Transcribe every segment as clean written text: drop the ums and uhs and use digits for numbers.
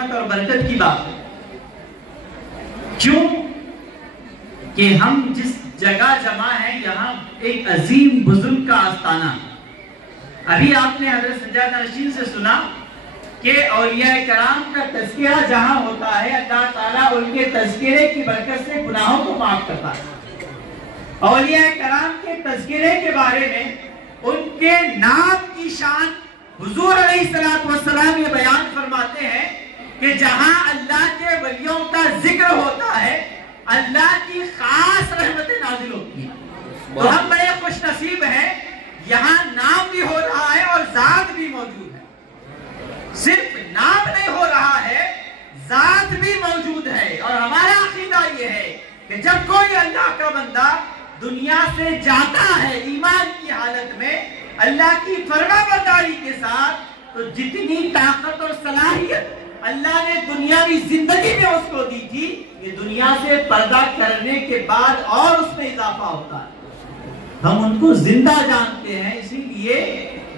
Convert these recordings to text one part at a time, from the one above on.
رحمت اور برکت کی بات ہے. کیوں کہ ہم جس جگہ جمع ہیں یہاں ایک عظیم بزرگ کا آستانہ. ابھی آپ نے حضرت سجادہ نشین سے سنا کہ اولیاء کرام کا تذکرہ جہاں ہوتا ہے اللہ تعالیٰ ان کے تذکرے کی برکت سے گناہوں کو معاف کرتا ہے. اولیاء کرام کے تذکرے کے بارے میں ان کے نام کی شان حضور علیہ السلام یہ بیان فرماتے ہیں کہ جہاں اللہ کے ولیوں کا ذکر ہوتا ہے اللہ کی خاص رحمتیں نازل ہوتی ہیں. تو ہم بڑے خوش نصیب ہیں یہاں نام بھی ہو رہا ہے اور ذات بھی موجود ہے. صرف نام نہیں ہو رہا ہے ذات بھی موجود ہے. اور ہمارا عقیدہ یہ ہے کہ جب کوئی اللہ کا بندہ دنیا سے جاتا ہے ایمان کی حالت میں اللہ کی فرما برداری کے ساتھ تو جتنی طاقت اور صلاحیت اللہ نے دنیاوی زندگی میں اس کو دی تھی یہ دنیا سے پردہ کرنے کے بعد اور اس میں اضافہ ہوتا ہے. ہم ان کو زندہ جانتے ہیں. اسی لیے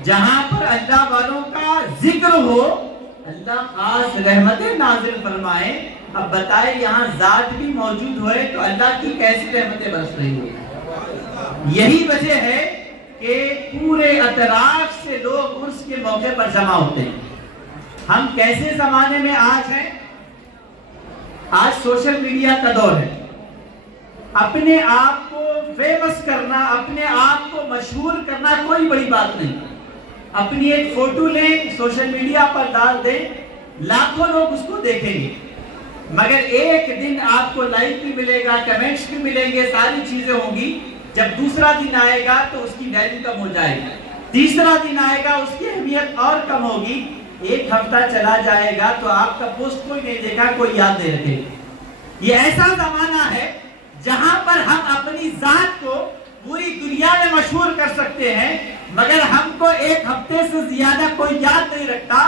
جہاں پر اللہ والوں کا ذکر ہو اللہ خاص رحمتیں نازل فرمائے. اب بتائیں یہاں ذات بھی موجود ہوئے تو اللہ کی کیسی رحمتیں برس رہی ہوئی. یہی وجہ ہے کہ پورے اطراف سے لوگ عرس کے موقع پر جمع ہوتے ہیں. ہم کیسے زمانے میں آج ہیں؟ آج سوشل میڈیا کا دور ہے. اپنے آپ کو فیمس کرنا اپنے آپ کو مشہور کرنا کوئی بڑی بات نہیں. اپنی ایک فوٹو لیں سوشل میڈیا پر ڈال دیں لاکھوں لوگ اس کو دیکھیں گے مگر ایک دن آپ کو لائک بھی ملے گا کمنٹس بھی ملیں گے ساری چیزیں ہوں گی. جب دوسرا دن آئے گا تو اس کی ویلیو کم ہو جائے گی. تیسرا دن آئے گا اس کی اہمیت اور کم ہوگی. ایک ہفتہ چلا جائے گا تو آپ کا پوسٹ کوئی نہیں دیکھا کوئی یاد نہیں رکھے. یہ ایسا زمانہ ہے جہاں پر ہم اپنی ذات کو پوری دنیا میں مشہور کر سکتے ہیں مگر ہم کو ایک ہفتے سے زیادہ کوئی یاد نہیں رکھتا.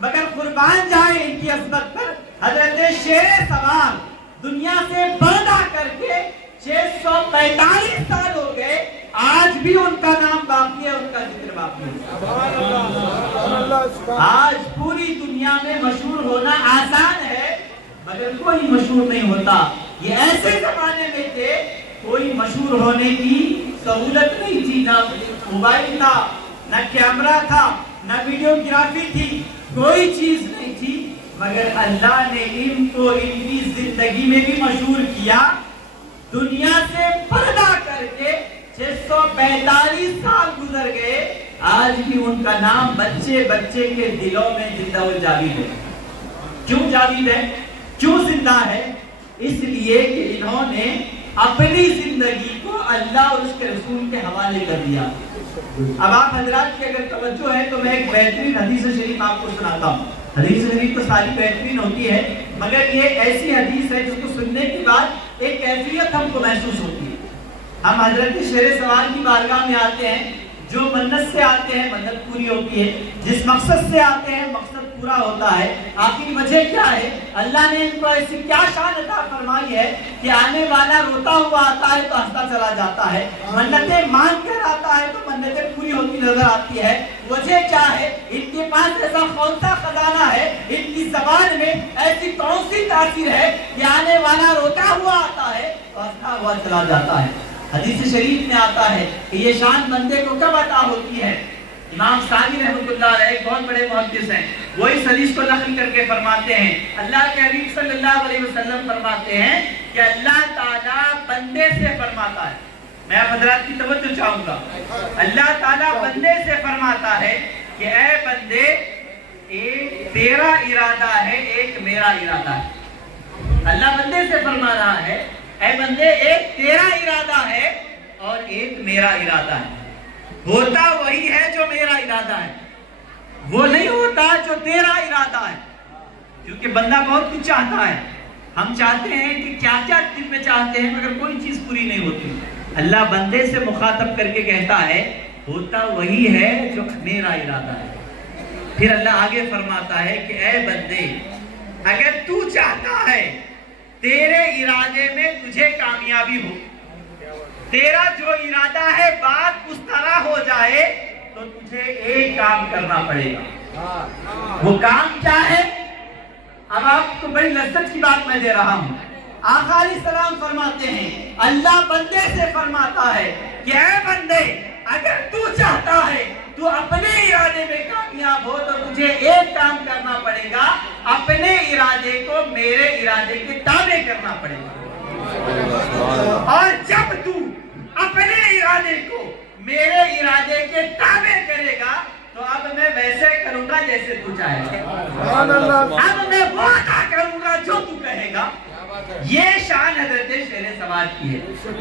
مگر قربان جائے ان کی عظمت پر حضرت شیر سوار دنیا سے پردہ کر کے 645 سال ہو گئے آج بھی ان کا نام باقی ہے ان کا ذکر باقی ہے. آج پوری دنیا میں مشہور ہونا آسان ہے مگر کوئی مشہور نہیں ہوتا. یہ ایسے زمانے میں تھے کوئی مشہور ہونے کی سہولت نہیں تھی. نہ موبائل تھا نہ کیمرہ تھا نہ ویڈیوگرافی تھی کوئی چیز نہیں تھی مگر اللہ نے ان کو ان کی زندگی میں بھی مشہور کیا. دنیا سے پردہ کر کے 645 سال گزر گئے آج بھی ان کا نام بچے بچے کے دلوں میں زندہ و جاوید ہے. کیوں جاوید ہے کیوں زندہ ہے؟ اس لیے کہ انہوں نے اپنی زندگی کو اللہ اور اس کے رسول کے حوالے کر دیا. اب آپ حضرات کی اگر توجہ ہے تو میں ایک بہترین حدیث شریف آپ کو سناتا ہوں. حدیث شریف تو ساری بہترین ہوتی ہے مگر یہ ایسی حدیث ہے جس کو سننے کے بعد ایک کیفیت ہم کو محسوس ہوتی ہے. ہم حضرت شیر سوار کی بارگاہ میں آتے ہیں جو منت سے آتے ہیں منت پوری ہوتی ہے جس مقصد سے آتے ہیں مقصد پورا ہوتا ہے. آخر وجہ کیا ہے؟ اللہ نے ان کو ایسی کیا شان عطا فرمائی ہے کہ آنے والا روتا ہوا آتا ہے تو ہنستا چلا جاتا ہے. منتیں مانگ کر آتا ہے تو منتیں پوری ہوتی نظر آتی ہے. وجہ کیا ہے؟ ان کے پاس ایسا کون سا خزانہ ہے ان کی زبان میں ایسی کون سی تاثیر ہے کہ آنے والا روتا ہوا آتا ہے تو ہنستا ہوا چلا جاتا ہے. حدیث شریف میں آتا ہے کہ یہ شان بندے کو کب عطا ہوتی ہے؟ امام ثانی رحمۃ اللہ علیہ ایک بہت بڑے محدث ہیں وہ اس حدیث کو نقل کر کے فرماتے ہیں اللہ کے حبیب صلی اللہ علیہ وسلم فرماتے ہیں کہ اللہ تعالیٰ بندے سے فرماتا ہے. میں آپ حضرات کی توجہ چاہوں گا. اللہ تعالیٰ بندے سے فرماتا ہے کہ اے بندے ایک تیرا ارادہ ہے ایک میرا ارادہ ہے. اللہ بندے سے فرما رہا ہے اے بندے ایک تیرا ارادہ ہے اور ایک میرا ارادہ ہے. ہوتا وہی ہے جو میرا ارادہ ہے وہ نہیں ہوتا جو تیرا ارادہ ہے. کیونکہ بندہ بہت کچھ چاہتا ہے. ہم چاہتے ہیں کہ کیا کیا دل میں چاہتے ہیں مگر کوئی چیز پوری نہیں ہوتی. اللہ بندے سے مخاطب کر کے کہتا ہے ہوتا وہی ہے جو میرا ارادہ ہے. پھر اللہ آگے فرماتا ہے کہ اے بندے اگر تو چاہتا ہے تیرے ارادے میں تجھے کامیابی ہو تیرا جو ارادہ ہے بات اس طرح ہو جائے تو تجھے ایک کام کرنا پڑے گا. وہ کام کیا ہے؟ اب کو بڑی لذت کی بات میں دے رہا ہوں. آقا علیہ السلام فرماتے ہیں, اللہ بندے سے فرماتا ہے کہ اے بندے, اگر تو چاہتا ہے تو اپنے ارادے میں کامیاب ہو تو تجھے ایک کام کرنا پڑے گا, اپنے ارادے کو میرے ارادے کے تابع کرنا پڑے گا. اور جب تو اپنے ارادے کو میرے ارادے کے تابع کرے گا تو اب میں ویسے کروں گا جیسے تو چاہے گا, اب میں وہ عطا کروں گا جو تو کہے گا. یہ شان حضرت شیر سواد کی ہے.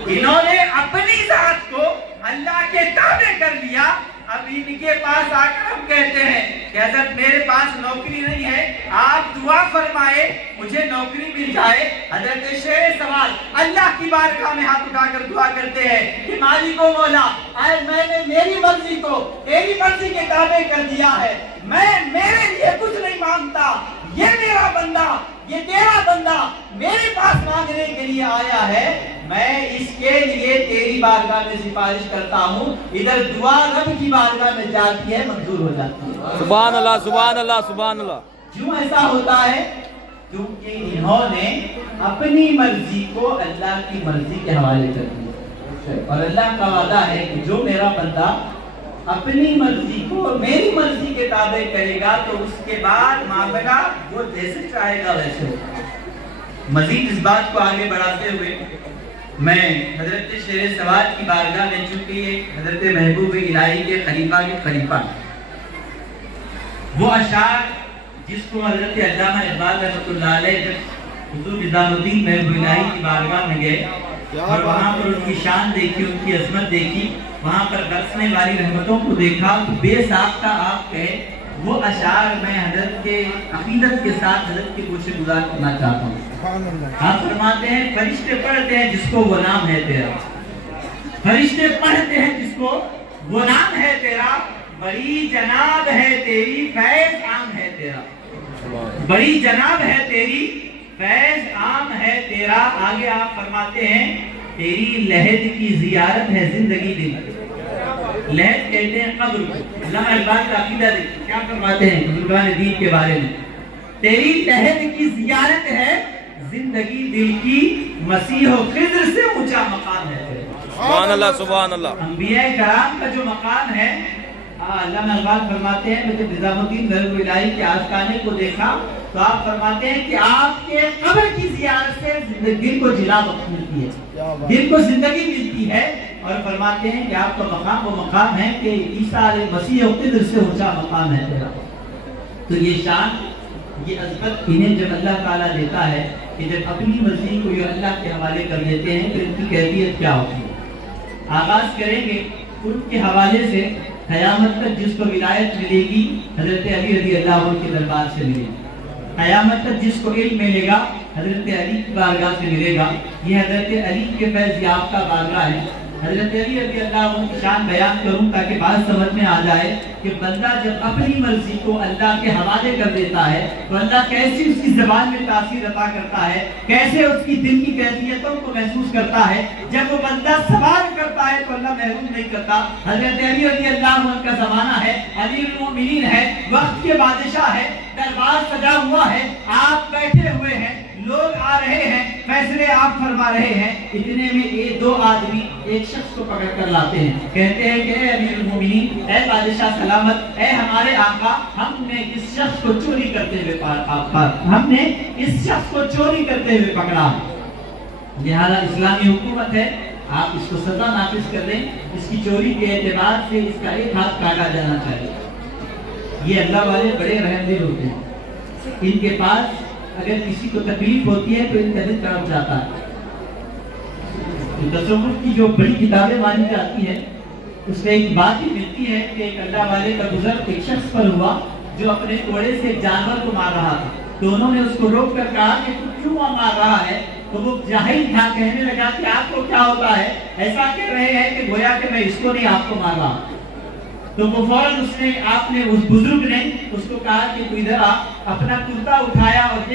انہوں نے اپنی ذات کو اللہ کے تابع کر لیا. اب ان کے پاس آ کر ہم کہتے ہیں کہ حضرت میرے پاس نوکری نہیں ہے, آپ دعا فرمائے مجھے نوکری مل جائے. حضرت شیر سواد اللہ کی بارگاہ میں ہاتھ اٹھا کر دعا کرتے ہیں کہ مالک و مولا, اے میں نے میری مرضی کو تیری مرضی کے تابع کر دیا ہے, میں میرے لیے کچھ نہیں مانگتا, یہ میرا بندہ, یہ تیرا بندہ میرے پاس مانگنے کے لیے آیا ہے, میں اس کے لیے تیری بارگاہ میں سفارش کرتا ہوں. ادھر دعا رب کی بارگاہ میں جاتی ہے, منظور ہو جاتی ہے. سبحان اللہ, سبحان اللہ, سبحان اللہ. کیوں ایسا ہوتا ہے؟ کیونکہ انہوں نے اپنی مرضی کو اللہ کی مرضی کے حوالے کر دیا. اور اللہ کا وعدہ ہے کہ جو میرا بندہ اپنی مرضی کو میری مرضی کے تابع کرے گا تو اس کے بعد معاملہ وہ جیسے چاہے گا ویسے ہوگا. مزید اس بات کو آگے بڑھاتے ہوئے میں حضرت شیر سواد کی بارگاہ میں, چونکہ حضرت محبوب الہی کے خلیفہ وہ اشعار جس کو حضرت علامہ اقبال رحمۃ اللہ علیہ جب حضور نظام الدین محبوب الہی کی بارگاہ میں گئے اور وہاں پر ان کی شان دیکھی, ان کی عظمت دیکھی, وہاں پر برسنے والی رحمتوں کو دیکھا تو بے ساختہ آپ کہے وہ اشعار میں حضرت کے عقیدت کے ساتھ حضرت کے گوشے گزار کرنا چاہتا ہوں. آپ فرماتے ہیں فرشتے پڑھتے ہیں جس کو وہ نام ہے تیرا, فرشتے پڑھتے ہیں جس کو وہ نام ہے تیرا, بڑی جناب ہے تیری فیض عام ہے تیرا, بڑی جناب ہے تیری فیض عام ہے تیرا. آگے آپ فرماتے ہیں تیری لحد کی زیارت ہے زندگی دن. لحد کہتے ہیں قبر کو. علامہ اقبال کا عقیدہ دیکھیں کیا فرماتے ہیں بزرگان دین کے بارے میں, تیری لحد کی زیارت ہے زندگی دل کی, مسیح و خضر سے اونچا مقام ہے. سبحان اللہ, سبحان اللہ. انبیاء کرام کا جو مقام ہے, علامہ اقبال فرماتے ہیں میں جب نظام الدین محبوب الہی کے آستانے کو دیکھا تو آپ فرماتے ہیں کہ آپ کے قبر کی زیارت سے دل کو جلا ملتی ہے, دل کو زندگی ملتی ہے. اور فرماتے ہیں کہ آپ کا مقام وہ مقام ہے کہ عیسیٰ علیہ مسیح و قدر سے اونچا مقام ہے تیرا. تو یہ شان, یہ عظمت انہیں جب اللہ تعالیٰ دیتا ہے کہ جب اپنی مرضی کو یہ اللہ کے حوالے کر دیتے ہیں تو ان کی کیفیت کیا ہوتی ہے. آغاز کریں گے ان کے حوالے سے. قیامت تک جس کو ولایت ملے گی حضرت علی رضی اللہ عنہ کے دربار سے ملے گی. قیامت تک جس کو علم ملے گا حضرت علی کی بارگاہ سے ملے گا. یہ حضرت علی کے فیض یافتہ بارگاہ ہے. حضرت علی رضی اللہ عنہ کی شان بیان کروں تاکہ بات سمجھ میں آ جائے کہ بندہ جب اپنی مرضی کو اللہ کے حوالے کر دیتا ہے تو اللہ کیسے اس کی زبان میں تاثیر عطا کرتا ہے, کیسے اس کی دل کی کیفیتوں کو محسوس کرتا ہے. جب وہ بندہ سوال کرتا ہے تو اللہ محروم نہیں کرتا. حضرت علی رضی اللہ عنہ کا زمانہ ہے, امیر المومنین ہے, وقت کے بادشاہ ہے, دربار سجا ہوا ہے, آپ بیٹھے ہوئے ہیں, لوگ آ رہے ہیں, فیصلے آپ فرما رہے ہیں. اتنے میں یہ دو آدمی ایک شخص کو پکڑ کر لاتے ہیں, کہتے ہیں کہ اے امیر المومنین, اے بادشاہ سلامت, اے ہمارے آقا, ہم نے اس شخص کو چوری کرتے ہوئے پکڑا. لہذا اسلامی حکومت ہے, آپ اس کو سزا نافذ کر دیں, اس کی چوری کے اعتبار سے اس کا ایک ہاتھ کاٹا جانا چاہیے. یہ اللہ والے بڑے رحم دل ہوتے ہیں, ان کے پاس اگر کسی کو تکلیف ہوتی ہے تو ان کا دل تڑپ جاتا ہے. تصوف کی جو بڑی کتابیں مانی جاتی ہیں اس میں ایک بات ہی ملتی ہے کہ ایک اللہ والے کا گزر ایک شخص پر ہوا جو اپنے کوڑے سے ایک جانور کو مار رہا تھا. تو انہوں نے اس کو روک کر کہا کہ تو کیوں مار رہا ہے؟ تو وہ جاہل تھا, کہنے لگا کہ آپ کو کیا ہوتا ہے, ایسا کہہ رہے ہیں کہ گویا کہ میں اس کو نہیں آپ کو مار رہا. تو وہ فوراً آپ نے اس بزرگ نے اس کو کہا کہ تو ادھر آ, اپنا کرتا اٹھایا اور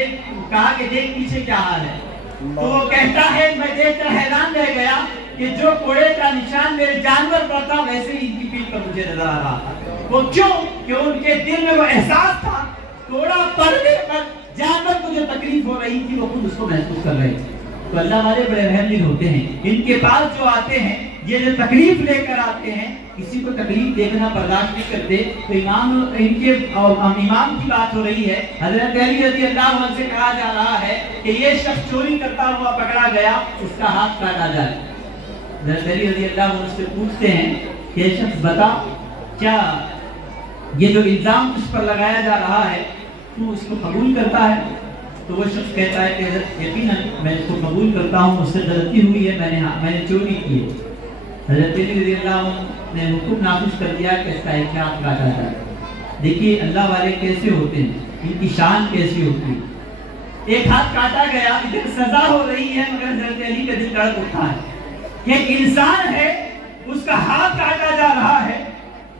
کہا کہ دیکھ پیچھے کیا حال ہے. تو وہ کہتا ہے میں دیکھ کر حیران رہ گیا کہ جو کوڑے کا نشان میرے جانور پر تھا ویسے ہی ان کی پیٹھ پر مجھے نظر آ رہا تھا. وہ کیوں؟ کہ ان کے دل میں وہ احساس تھا کوڑا پڑنے پر جانور کو جو تکلیف ہو رہی تھی وہ خود اس کو محسوس کر رہے تھے. تو اللہ والے بڑے رحم دل ہوتے ہیں. ان کے پاس جو آتے ہیں یہ جو تکلیف لے کر آتے ہیں, کسی کو تکلیف دیکھنا برداشت نہیں کرتے. تو امام کی بات ہو رہی ہے, حضرت علی رضی اللہ عنہ سے کہا جا رہا ہے کہ یہ شخص چوری کرتا ہوا پکڑا گیا, اس کا ہاتھ کاٹا جائے. حضرت علی رضی اللہ عنہ سے پوچھتے ہیں کہ یہ شخص بتا, کیا یہ جو الزام اس پر لگایا جا رہا ہے تو اس کو قبول کرتا ہے؟ تو وہ شخص کہتا ہے کہ حضرت یقیناً میں اس کو قبول کرتا ہوں, مجھ سے غلطی ہوئی ہے, میں نے چوری کی ہے. حضرت علی رضی اللہ عنہ نے حکم نافذ کر دیا کہ اس کا ایک ہاتھ کاٹا جائے. دیکھیے اللہ والے کیسے ہوتے ہیں, ان کی شان کیسی ہوتی ہے. ایک ہاتھ کاٹا گیا, ادھر سزا ہو رہی ہے, مگر حضرت علی کا دل دھڑک اٹھا ہے کہ ایک انسان ہے, اس کا ہاتھ کاٹا جا رہا ہے,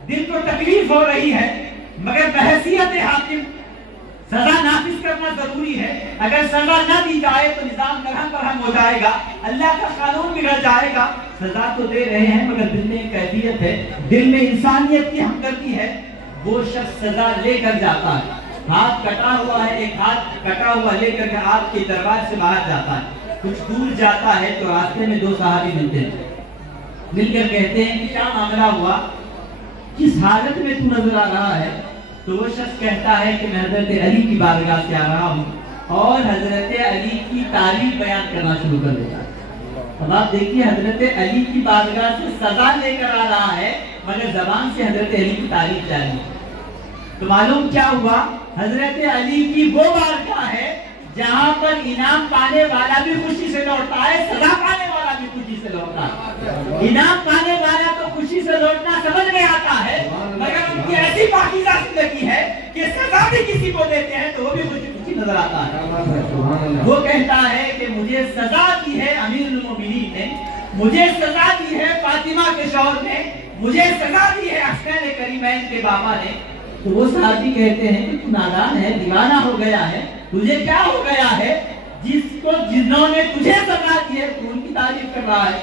دل کو تکلیف ہو رہی ہے, مگر بحیثیت حاکم سزا نافذ کرنا ضروری ہے. اگر سزا نہ دی جائے تو نظام برہم برہم ہو جائے گا, اللہ کا قانون بگڑ جائے گا. سزا تو دے رہے ہیں مگر دل میں ایک کیفیت ہے, دل میں انسانیت کی ہمدردی ہے. وہ شخص سزا لے کر جاتا ہے, ہاتھ کٹا ہوا ہے, ایک ہاتھ کٹا ہوا لے کر کے آپ کے دربار سے باہر جاتا ہے. کچھ دور جاتا ہے تو راستے میں دو صحابی ملتے ہیں, مل کر کہتے ہیں کہ کیا معاملہ ہوا, کس حالت میں تو نظر آ رہا ہے؟ تو وہ شخص کہتا ہے کہ میں حضرت علی کی بارگاہ سے آ رہا ہوں, اور حضرت علی کی تعریف بیان کرنا شروع کر دیتا ہے. اب آپ دیکھیے, حضرت علی کی بارگاہ سے سزا لے کر آ رہا ہے, مگر زبان سے حضرت علی کی تعریف جاری ہے. تو معلوم کیا ہوا, حضرت علی کی وہ بارگاہ ہے جہاں پر انعام پانے والا بھی خوشی سے لوٹتا ہے, سزا پانے والا بھی خوشی سے لوٹتا ہے. انعام پانے والا تو خوشی سے لوٹنا سمجھ میں آتا ہے, مگر ان کی ایسی پاکیزہ زندگی ہے کہ سزا بھی کسی کو دیتے ہیں تو وہ بھی خوشی خوشی نظر آتا ہے. وہ کہتا ہے کہ مجھے سزا دی ہے امیر المومنین نے, مجھے سزا دی ہے فاطمہ کے شوہر نے, مجھے سزا دی ہے حسین کریمین کے بابا نے. تو وہ صحابی کہتے ہیں کہ تو نادان ہے, دیوانہ ہو گیا ہے, تجھے کیا ہو گیا ہے, جنہوں نے تجھے سزا دی ہے تو ان کی تعریف کر رہا ہے.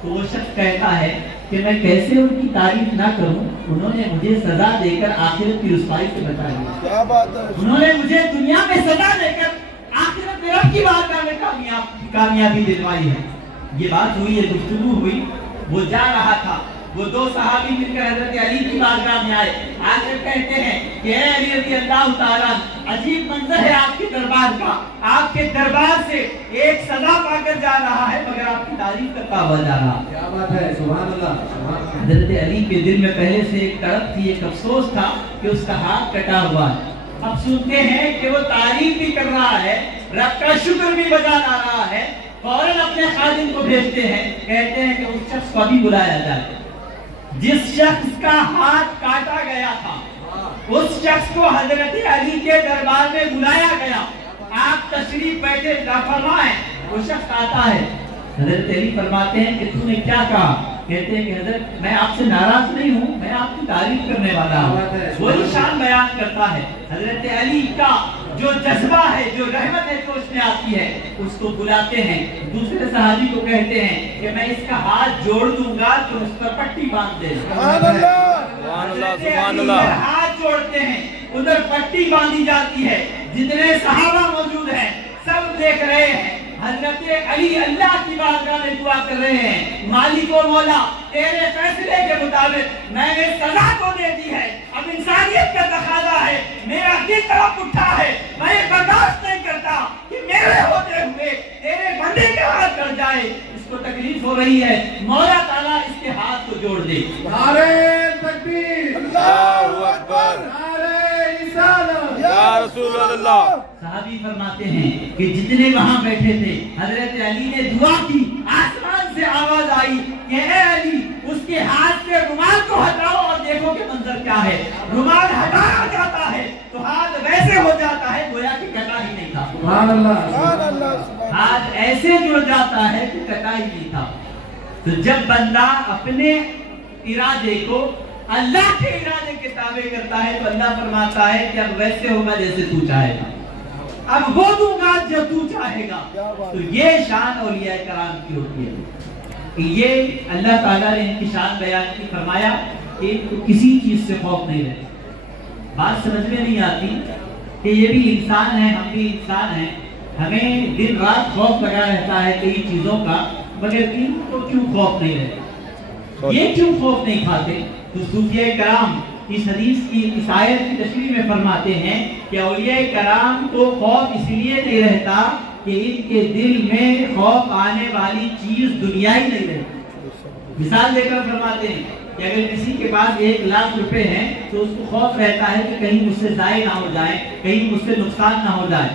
تو وہ شخص کہتا ہے کہ میں کیسے ان کی تعریف نہ کروں, انہوں نے مجھے سزا دے کر آخرت کی رسوائی سے بچا لیا. انہوں نے مجھے دنیا میں سزا دے کر آخرت میں رب کی بارگاہ میں کامیابی دلوائی ہے. یہ بات ہوئی, یہ گفتگو ہوئی. وہ جا رہا تھا, وہ دو صحابی مل کر حضرت علی کی بارگاہ میں آئے, آ کر کہتے ہیں کہ اے علی رضی اللہ تعالیٰ, عجیب منظر ہے آپ کے دربار کا, آپ کے دربار سے ایک سزا پا کر جا رہا ہے مگر آپ کی تعریف کرتا ہوا جا رہا. کیا بات ہے, سبحان اللہ. حضرت علی کے دل میں پہلے سے ایک تڑپ تھی, ایک افسوس تھا کہ اس کا ہاتھ کٹا ہوا ہے. اب سنتے ہیں کہ وہ تعریف بھی کر رہا ہے, رب کا شکر بھی بجا لا رہا ہے. فوراً اپنے خادم کو بھیجتے ہیں, کہتے ہیں کہ اس شخص کو ابھی بلایا جائے جس شخص کا ہاتھ کاٹا گیا تھا. اس شخص کو حضرت علی کے دربار میں بلایا گیا, آپ تشریف بیٹھے فرمائیں. وہ شخص آتا ہے, حضرت علی فرماتے ہیں کہ تو نے کیا کہا؟ کہتے ہیں کہ حضرت میں آپ سے ناراض نہیں ہوں, میں آپ کی تعریف کرنے والا ہوں. وہی شان بیان کرتا ہے. حضرت علی کا جو جذبہ ہے, جو رحمت ہے جو اس میں آتی ہے, اس کو بلاتے ہیں. دوسرے صحابی کو کہتے ہیں کہ میں اس کا ہاتھ جوڑ دوں گا تو اس پر پٹی باندھ دے. سبحان اللہ, سبحان اللہ. ہاتھ جوڑتے ہیں, ادھر پٹی باندھی جاتی ہے. جتنے صحابہ موجود ہیں سب دیکھ رہے ہیں. حضرت علی اللہ کی بارگاہ میں دعا کر رہے ہیں, مالک و مولا تیرے فیصلے کے مطابق میں نے سزا تو دے دی ہے, اب انسانیت کا تقاضا ہے, میرا دل طرف اٹھا ہے, میں یہ برداشت نہیں کرتا کہ میرے ہوتے ہوئے تیرے بندے کے ہاتھ کٹ جائے. اس کو تکلیف ہو رہی ہے, مولا تعالیٰ اس کے ہاتھ کو جوڑ دے. نعرہ تکبیر, اللہ اکبر, نعرہ رسالت, یا رسول اللہ. صحابی فرماتے ہیں کہ جتنے وہاں بیٹھے تھے, حضرت علی نے دعا کی, آسمان سے آواز آئی کہ اے علی اس کے ہاتھ سے رومال کو ہٹاؤ اور دیکھو کہ منظر کیا ہے. رومال ہٹایا جاتا ہے تو ہاتھ ویسے ہو جاتا ہے گویا کہ کٹا ہی نہیں تھا. سبحان اللہ. ہاتھ ایسے جڑ جاتا ہے کہ کٹا ہی نہیں تھا. تو جب بندہ اپنے ارادے کو اللہ کے ارادے کے تابع کرتا ہے تو اللہ فرماتا ہے کہ اب ویسے ہوگا جیسے تو چاہے گا, اب وہ دوں گا جو تو چاہے گا. تو یہ شان اولیاء کرام کی ہوتی ہے. یہ اللہ تعالیٰ نے ان کی شان بیان کی, فرمایا کہ کسی چیز سے خوف نہیں رہتا. بات سمجھ میں نہیں آتی کہ یہ بھی انسان ہے، ہم بھی انسان ہیں، ہمیں دن رات خوف لگا رہتا ہے کئی چیزوں کا، مگر ان کو کیوں خوف نہیں رہتا؟ یہ کیوں خوف نہیں کھاتے؟ تو صوفیاء کرام اس حدیث کی اس آیت کی تشریح میں فرماتے ہیں کہ اولیاء کرام کو خوف اس لیے نہیں رہتا کہ ان کے دل میں خوف آنے والی چیز دنیا ہی نہیں رہتی۔ مثال دے کر فرماتے ہیں کہ اگر کسی کے پاس 1,00,000 روپے ہیں تو اس کو خوف رہتا ہے کہ کہیں مجھ سے ضائع نہ ہو جائے، کہیں مجھ سے نقصان نہ ہو جائے۔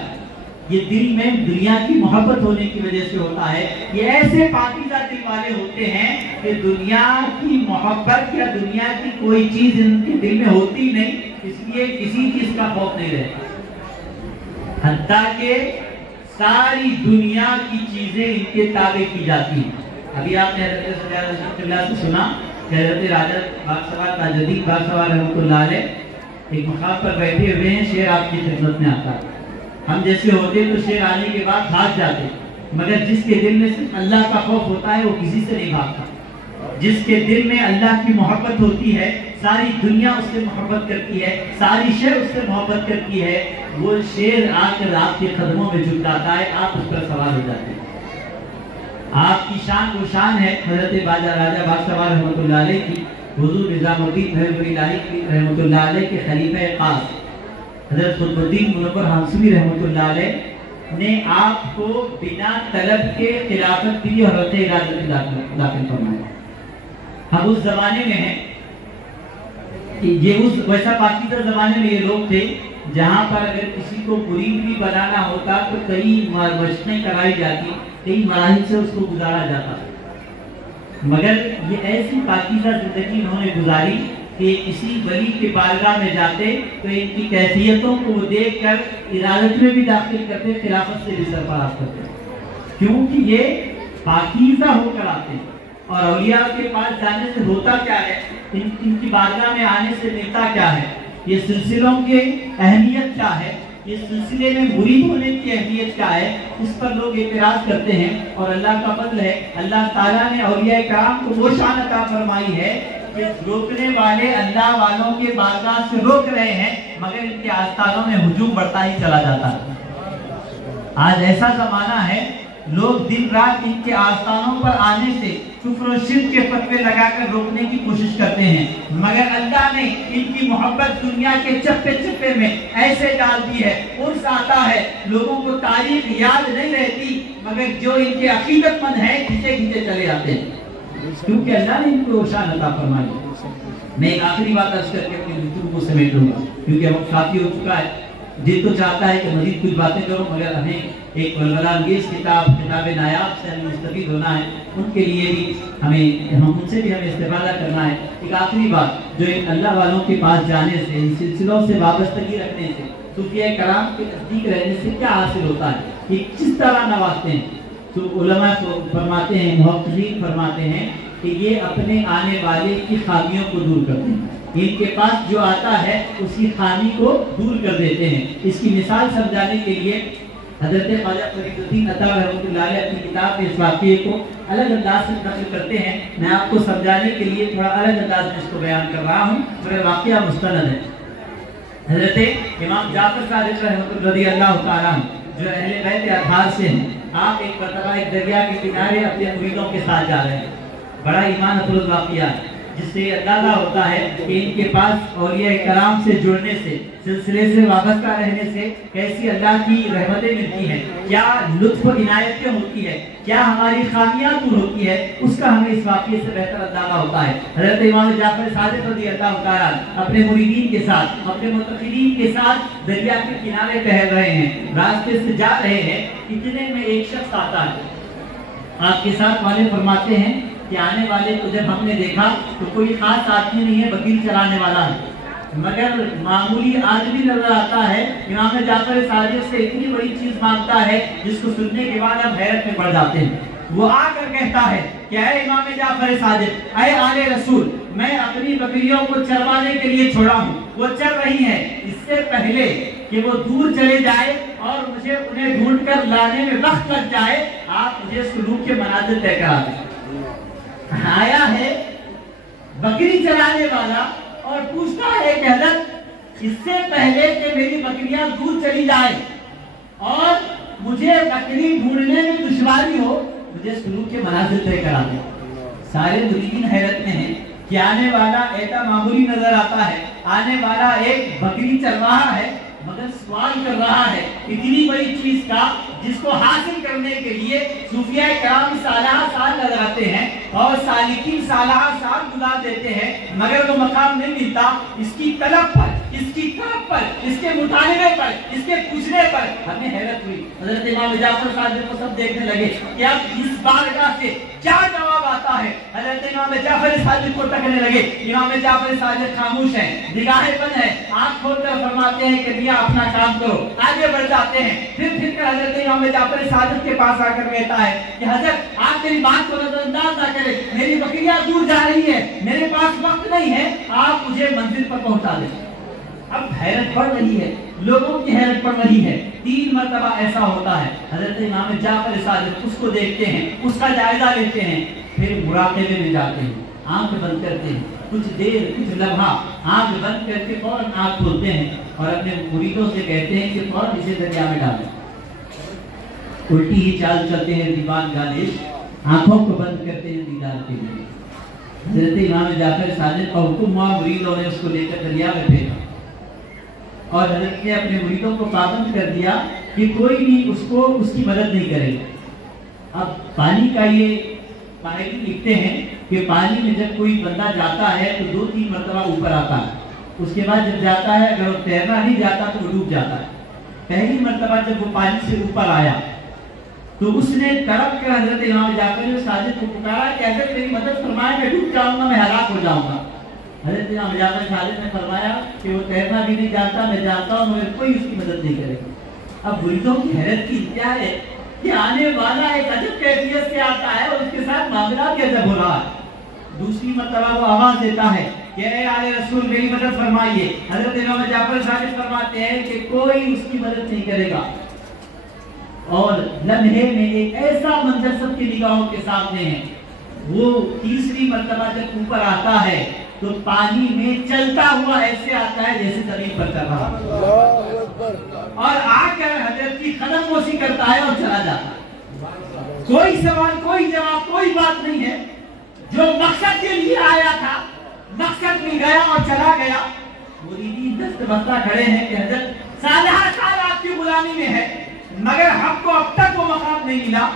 یہ دل میں دنیا کی محبت ہونے کی وجہ سے ہوتا ہے۔ یہ ایسے پاکیزہ دل والے ہوتے ہیں کہ دنیا کی محبت یا دنیا کی کوئی چیز ان کے دل میں ہوتی نہیں، اس لیے کسی چیز کا خوف نہیں رہتا، حتیٰ کہ ساری دنیا کی چیزیں ان کے تابع کی جاتی ہیں۔ ابھی آپ نے حضرت اللہ سے سنا کہ حضرت راجہ باغسوار تاجدین باغسوار رحمۃ اللہ علیہ ایک مقام پر بیٹھے ہوئے ہیں، شعر آپ کی خدمت میں آتا ہے۔ ہم جیسے ہوتے تو شعر آنے کے بعد بھاگ جاتے، مگر جس کے دل میں صرف اللہ کا خوف ہوتا ہے وہ کسی سے نہیں بھاگتا۔ جس کے دل میں اللہ کی محبت ہوتی ہے، ساری دنیا اس سے محبت کرتی ہے، ساری شے اس سے محبت کرتی ہے، وہ شعر آ کر آپ کے قدموں میں جھک جاتا ہے، آپ اس پر سوار ہو جاتے ہیں۔ آپ کی شان وہ شان ہے حضرت راجہ باغسوار رحمۃ اللہ علیہ کی، حضور نظام الدین رحمۃ اللہ علیہ کے خلیفہ خاص حضرت قطب الدین منور ہنسوی رحمۃ اللہ علیہ نے آپ کو بنا طلب کے خلافت دی اور حضرت اجازت داخل فرمایا۔ ہم اس زمانے میں ہیں، یہ اس ویسا پاکیزہ زمانے میں یہ لوگ تھے جہاں پر اگر کسی کو مرید بھی بنانا ہوتا تو کئی مشقیں کرائی جاتی، کئی مراحل سے اس کو گزارا جاتا، مگر یہ ایسی پاکیزہ زندگی انہوں نے گزاری کہ کسی ولی کے بارگاہ میں جاتے تو ان کی کیفیتوں کو وہ دیکھ کر اجازت میں بھی داخل کرتے، خلافت سے بھی سرفراز کرتے، کیونکہ یہ پاکیزہ ہو کر آتے ہیں۔ اور اولیاء کے پاس جانے سے ہوتا کیا ہے، ان کی بارگاہ میں آنے سے ملتا کیا ہے، یہ سلسلوں کی اہمیت کیا ہے، یہ سلسلے میں مرید ہونے کی اہمیت کیا ہے، اس پر لوگ اعتراض کرتے ہیں۔ اور اللہ کا فضل ہے، اللہ تعالیٰ نے اولیاء کرام کو وہ شان عطا فرمائی ہے کہ روکنے والے اللہ والوں کے بارگاہ سے روک رہے ہیں، مگر ان کے آستانوں میں ہجوم بڑھتا ہی چلا جاتا ہے۔ آج ایسا زمانہ ہے، لوگ دن رات ان کے آستانوں پر آنے سے کفر و شرک کے فتوے لگا کر روکنے کی کوشش کرتے ہیں، مگر اللہ نے ان کی محبت دنیا کے چپے چپے میں ایسے ڈال دی ہے، عرس آتا ہے، لوگوں کو تاریخ یاد نہیں رہتی، مگر جو ان کے عقیدت مند ہیں کھینچے کھینچے چلے جاتے ہیں، کیونکہ اللہ نے ان کو شان عطا فرمائی۔ میں ایک آخری بات عرض کر کے اپنی گفتگو کو سمیٹ لوں گا، کیونکہ وقت کافی ہو چکا ہے۔ دل تو چاہتا ہے کہ مزید کچھ باتیں کرو، مگر ہمیں ایک ولولہ انگیز کتاب نایاب سے ہمیں مستفید ہونا ہے، ان کے لیے بھی ان سے بھی ہمیں استفادہ کرنا ہے۔ ایک آخری بات، جو ان اللہ والوں کے پاس جانے سے، ان سلسلوں سے وابستگی رکھنے سے، صوفیاء کرام کے نزدیک رہنے سے کیا حاصل ہوتا ہے، کہ کس طرح نوازتے ہیں، تو علماء فرماتے ہیں، محققین فرماتے ہیں کہ یہ اپنے آنے والے کی خامیوں کو دور کرتے ہیں، ان کے پاس جو آتا ہے اس کی خامی کو دور کر دیتے ہیں۔ اس کی مثال سمجھانے کے لیے حضرت خواجہ فرید الدین عطا رحمۃ اللہ علیہ اپنی کتاب میں اس واقعے کو الگ انداز سے نقل کرتے ہیں۔ میں آپ کو سمجھانے کے لیے تھوڑا الگ انداز میں اس کو بیان کر رہا ہوں، مگر واقعہ مستند ہے۔ حضرت امام جعفر صادق رضی اللہ تعالیٰ جو اہل بیت اطہار سے ہیں، آپ ایک مرتبہ ایک دریا کے کنارے اپنے مریدوں کے ساتھ جا رہے ہیں، بڑا ایمان افروز واقعہ ہے، جس سے اندازہ ہوتا ہے کہ ان کے پاس اولیاء کرام سے جڑنے سے، سلسلے سے وابستہ رہنے سے کیسی اللہ کی رحمتیں ملتی ہیں، کیا لطف و عنایتیں ہوتی ہے، کیا ہماری خامیاں دور ہوتی ہے، اس کا ہمیں اس واقعے سے بہتر اندازہ ہوتا ہے۔ حضرت امام جعفر صادق رضی اللہ تعالیٰ اپنے مریدین کے ساتھ، اپنے متقین کے ساتھ دریا کے کنارے ٹہل رہے ہیں، راستے سے جا رہے ہیں، اتنے میں ایک شخص آتا ہے۔ آپ کے ساتھ والے فرماتے ہیں کہ آنے والے کو جب ہم نے دیکھا تو کوئی خاص آدمی نہیں ہے، وکیل چلانے والا ہے، مگر معمولی آدمی نظر آتا ہے۔ امام جعفر صادق سے اتنی بڑی چیز مانگتا ہے جس کو سننے کے بعد ہم حیرت میں پڑ جاتے ہیں۔ وہ آ کر کہتا ہے کہ اے امام جعفر صادق، اے آل رسول، میں اپنی بکریوں کو چروانے کے لیے چھوڑا ہوں، وہ چر رہی ہیں، اس سے پہلے کہ وہ دور چلے جائے اور مجھے انہیں ڈھونڈ کر لانے میں وقت لگ جائے، آپ مجھے سلوک کے مناظر طے کرا دیں۔ آیا ہے بکری چلانے والا اور پوچھتا ہے کہ حضرت اس سے پہلے کہ میری بکریاں دور چلی جائیں اور مجھے بکری ڈھونڈنے میں دشواری ہو، مجھے سلوک کے منازل طے کرا دیں۔ سارے مریدین حیرت میں ہیں کہ آنے والا ایتا معمولی نظر آتا ہے، آنے والا ایک بکری چل رہا ہے، مگر سوال کر رہا ہے اتنی بڑی چیز کا جس کو حاصل کرنے کے لیے صوفیہ کرام سالہ سال لگاتے ہیں اور سالکین سالہ سال گزار دیتے ہیں، مگر وہ مقام نہیں ملتا۔ اس کی طلب پر، اس کی طلب پر، اس کے مطالبے پر، اس کے پوچھنے پر ہمیں حیرت ہوئی۔ حضرت امام جعفر صادق کو سب دیکھنے لگے کہ اب اس بارگاہ سے کیا جواب آتا ہے۔ حضرت امام جعفر صادق کو تکنے لگے۔ امام جعفر صادق خاموش ہیں، نگاہیں بند ہیں، آنکھ کھول کر فرماتے ہیں کہ میاں اپنا کام کرو، آگے بڑھ جاتے ہیں۔ پھر کر حضرت امام جعفر صادق کے پاس آ کر کہتا ہے کہ حضرت آپ میری بات کو نظر انداز نہ کریں، میری بکریاں دور جا رہی ہے، میرے پاس وقت نہیں ہے، آپ مجھے منزل پر پہنچا دیں۔ اب حیرت پڑ رہی ہے، لوگوں کی حیرت پڑ رہی ہے۔ 3 مرتبہ ایسا ہوتا ہے، حضرت امام جعفر صادق اس کو دیکھتے ہیں، اس کا جائزہ لیتے ہیں، پھر مراقبے میں جاتے ہیں، آنکھ بند کرتے ہیں، کچھ دیر، کچھ لمحہ آنکھ بند کر کے فوراً آنکھ کھولتے ہیں اور اپنے مریدوں سے کہتے ہیں کہ فوراً اسے دریا میں ڈالیں۔ الٹی ہی چال چلتے ہیں دیوان گالش، آنکھوں کو بند کرتے ہیں دیدار کے لیے۔ حضرت امام جعفر صادق کا حکم ہوا، مریدوں نے اس کو لے کر دریا میں پھینکا اور حضرت نے اپنے مریدوں کو پابند کر دیا کہ کوئی بھی اس کی مدد نہیں کرے گا۔ اب پانی کا یہ ماہرین لکھتے ہیں کہ پانی میں جب کوئی بندہ جاتا ہے تو 2-3 مرتبہ اوپر آتا ہے، اس کے بعد جب جاتا ہے اگر وہ تیرنا نہیں جاتا تو وہ ڈوب جاتا ہے۔ پہلی مرتبہ جب وہ پانی سے اوپر آیا تو اس نے تڑپ کر حضرت امام جعفر صادق کو پکارا کہ حضرت میری مدد فرمائے، میں ڈوب جاؤں گا، میں ہلاک ہو جاؤں گا۔ حضرت امام جعفر صادق نے فرمایا کہ وہ تیرنا بھی نہیں جانتا، میں جانتا ہوں، مگر کوئی اس کی مدد نہیں کرے گا۔ اب مریدوں کی حیرت کی انتہا ہے کہ آنے والا ایک عجب کیفیت سے آتا ہے اور اس کے ساتھ معاملات بھی عجب ہو رہا ہے۔ دوسری مرتبہ وہ آواز دیتا ہے کہ اے آل رسول میری مدد فرمائیے۔ حضرت امام جعفر صادق فرماتے ہیں کہ کوئی اس کی مدد نہیں کرے گا، اور لمحے میں ایک ایسا منظر سب کی نگاہوں کے سامنے ہے۔ وہ تیسری مرتبہ جب اوپر آتا ہے تو پانی میں چلتا ہوا ایسے آتا ہے جیسے زمین پر چل رہا ہے، اور آ کر حضرت کی قدم بوسی کرتا ہے اور چلا جاتا ہے۔ کوئی سوال، کوئی جواب، کوئی بات نہیں ہے۔ جو مقصد کے لیے آیا تھا مقصد میں گیا اور چلا گیا۔ مریدین دست بستہ کھڑے ہیں کہ حضرت سالہ سال آپ کی غلامی میں ہے، مگر ہم کو اب تک وہ مقام نہیں ملا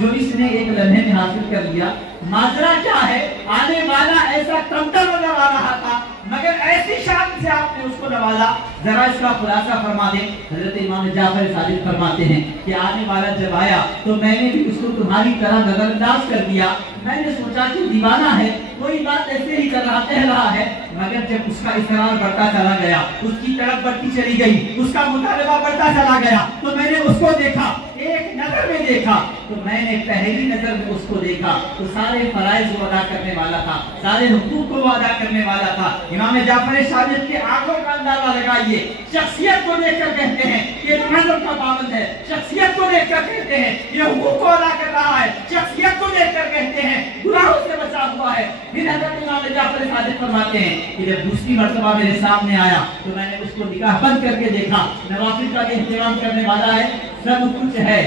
جو اس نے ایک لمحے میں حاصل کر لیا۔ ماجرا کیا ہے؟ آنے والا ایسا کمتر نظر آ رہا تھا، مگر ایسی شان سے آپ نے اس کو نوازا۔ ذرا اس کا خلاصہ فرما دیں۔ حضرت امام جعفر صادق فرماتے ہیں کہ آنے والا جب آیا تو میں نے بھی اس کو تمہاری طرح نظر انداز کر دیا۔ میں نے سوچا کہ دیوانہ ہے، کوئی بات ایسے ہی کر رہا، کہہ رہا ہے، مگر جب اس کا اصرار بڑھتا چلا گیا، اس کی طرف بڑھتی چلی گئی، اس کا مطالبہ بڑھتا چلا گیا، تو میں نے اس کو دیکھا، ایک نظر میں دیکھا تو میں نے پہلی نظر میں اس کو دیکھا تو سارے فرائض وہ ادا کرنے والا تھا، سارے حقوق کو وہ ادا کرنے والا تھا۔ امام جعفر صادق کے آنکھوں کا اندازہ لگائیے، شخصیت کو دیکھ کر کہتے ہیں کہ نظر کا پابند ہے، شخصیت کو دیکھ کر کہتے ہیں یہ حقوق کو ادا کر رہا ہے، شخصیت کو دیکھ کر کہتے ہیں گناہوں سے بچا ہوا ہے۔ پھر حضرت امام جعفر صادق فرماتے ہیں کہ جب دوسری مرتبہ میرے سامنے آیا تو میں نے اس کو نگاہ بند کر کے دیکھا، نوافل کا بھی اہتمام کرنے والا ہے، سب کچھ ہے۔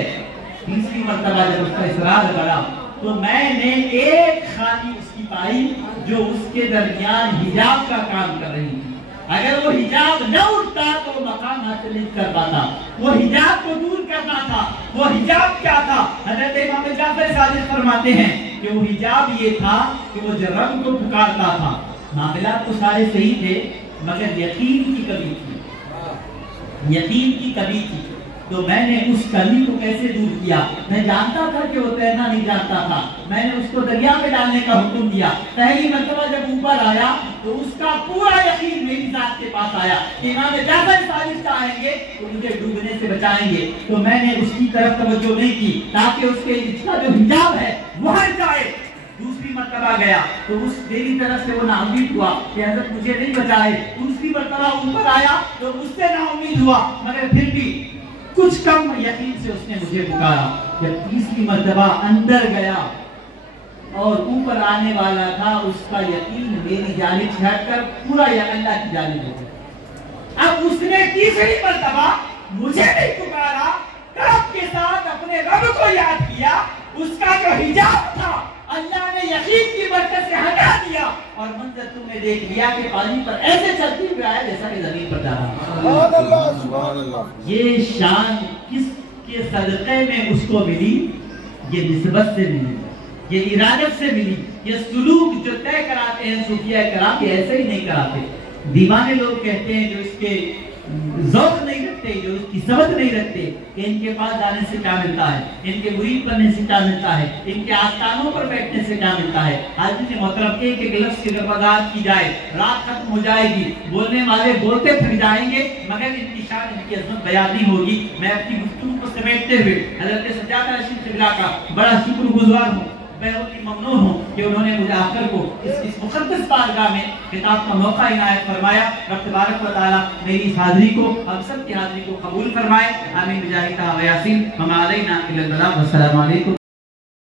تیسری مرتبہ جب اس کا اصرار بڑھا تو میں نے ایک خانی اس کی پائی جو اس کے درمیان حجاب کا کام کر رہی تھی۔ اگر وہ حجاب نہ اٹھتا تو وہ مقام حاصل نہیں کر پاتا، وہ حجاب کو دور کرنا تھا۔ وہ حجاب کیا تھا؟ حضرت امام جعفر صادق فرماتے ہیں کہ وہ حجاب یہ تھا کہ وہ جو رب کو پکارتا تھا، معاملات تو سارے صحیح تھے مگر یقین کی کمی تھی، یقین کی کمی تھی۔ تو میں نے اس کمی کو کیسے دور کیا؟ میں جانتا تھا کہ وہ تیرنا نہیں جانتا تھا، میں نے اس کو دریا میں ڈالنے کا حکم دیا۔ پہلی مرتبہ جب اوپر آیا تو اس کا پورا یقین میری ذات کے پاس آیا کہ امام جعفر صادق چاہیں گے تو مجھے ڈوبنے سے بچائیں گے، تو میں نے اس کی طرف توجہ نہیں کی تاکہ اس کے اس کا جو حجاب ہے وہ ہٹ جائے۔ دوسری مرتبہ گیا تو اس میری طرف سے وہ نا امید ہوا کہ حضرت مجھے نہیں بچائے۔ دوسری مرتبہ اوپر آیا تو مجھ سے نا امید ہوا، مگر پھر بھی کچھ کم یقین سے اس نے مجھے پکارا۔ جب تیسری مرتبہ اندر گیا اور اوپر آنے والا تھا، اس کا یقین میری جانب سے ہٹ کر پورا یا اللہ کی جانب ہو گیا۔ اب اس نے تیسری مرتبہ مجھے نہیں پکارا، رب کے ساتھ اپنے رب کو یاد کیا، اس کا جو حجاب تھا اللہ نے یقین کی برکت سے ہٹا دیا، اور منظر تم نے دیکھ لیا کہ پانی پر ایسے چلتی ہوئی آیا جیسا کہ زمین پر جا رہا۔ سبحان اللہ۔ یہ شان کس کے صدقے میں اس کو ملی؟ یہ نسبت سے ملی، یہ ارادت سے ملی، یہ سلوک جو طے کراتے ہیں صوفیہ کرام یہ ایسے ہی نہیں کراتے۔ دیوانے لوگ کہتے ہیں جو اس کے ذوق نہیں رکھتے، جو اس کی سمجھ نہیں رکھتے کہ ان کے پاس جانے سے کیا ملتا ہے، ان کے مرید بننے سے کیا ملتا ہے، ان کے آستانوں پر بیٹھنے سے کیا ملتا ہے۔ حضرت محترم کے ایک لفظ کی وضاحت کی جائے، رات ختم ہو جائے گی، بولنے والے بولتے تھک جائیں گے، مگر ان کی شان ان کی عظمت بیان نہیں ہوگی۔ میں اپنی گفتگو کو سمیٹتے ہوئے حضرت سجادہ رشید قبلہ کا بڑا شکر گزار ہوں، میں بہت ہی ممنون ہوں کہ انہوں نے مجھے آ کر کو اس مقدس بارگاہ میں خطاب کا موقع عنایت فرمایا۔ رب تبارک و تعالیٰ میری اس حاضری کو، ہم سب کی حاضری کو قبول فرمائے، آمین بجاہ طہ و یاسین، وما علینا الا البلاغ، والسلام علیکم۔